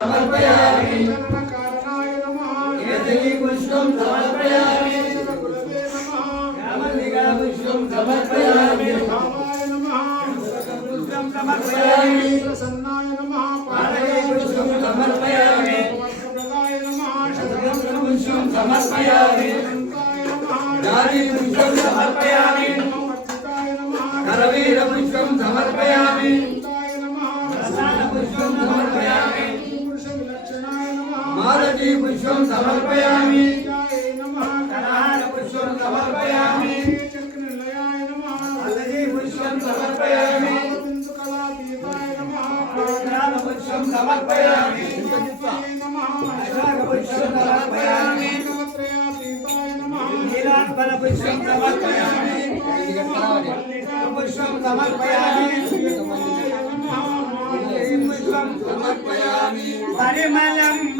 समर्पयामि कारणाय नमः केतकी पुष्पं समर्पयामि गुरवे नमः श्यामलिका पुष्पं समर्पयामि भावाय नमः पुष्पं समर्पयामि प्रसन्नाय नमः पादके पुष्पं समर्पयामि वर्षप्रदाय नमः शतपत्र पुष्पं समर्पयामि शतवन्ताय नमः जाति पुष्पं समर्पयामि वर्धिताय नमः करवीर पुष्पं समर्पयामि वन्ताय नमः रसायन पुष्पं समर्पयामि पुरुषविलक्षणाय नमः मालती पुष्पं समर्पयामि जाय नमः कलाहार पुष्पं समर्पयामि चक्रनिलयाय नमः अलगी पुष्पं समर्पयामि बिन्दुकलातीताय नमः ज्ञान पुष्पं समर्पयामि नमः अशाक पुष्पं समर्पयामि त्रयातीताय नमः नीलांबर पुष्पं समर्पयामि पुष्पं समर्पयामि पुष्पं समर्पयामि परिमलम्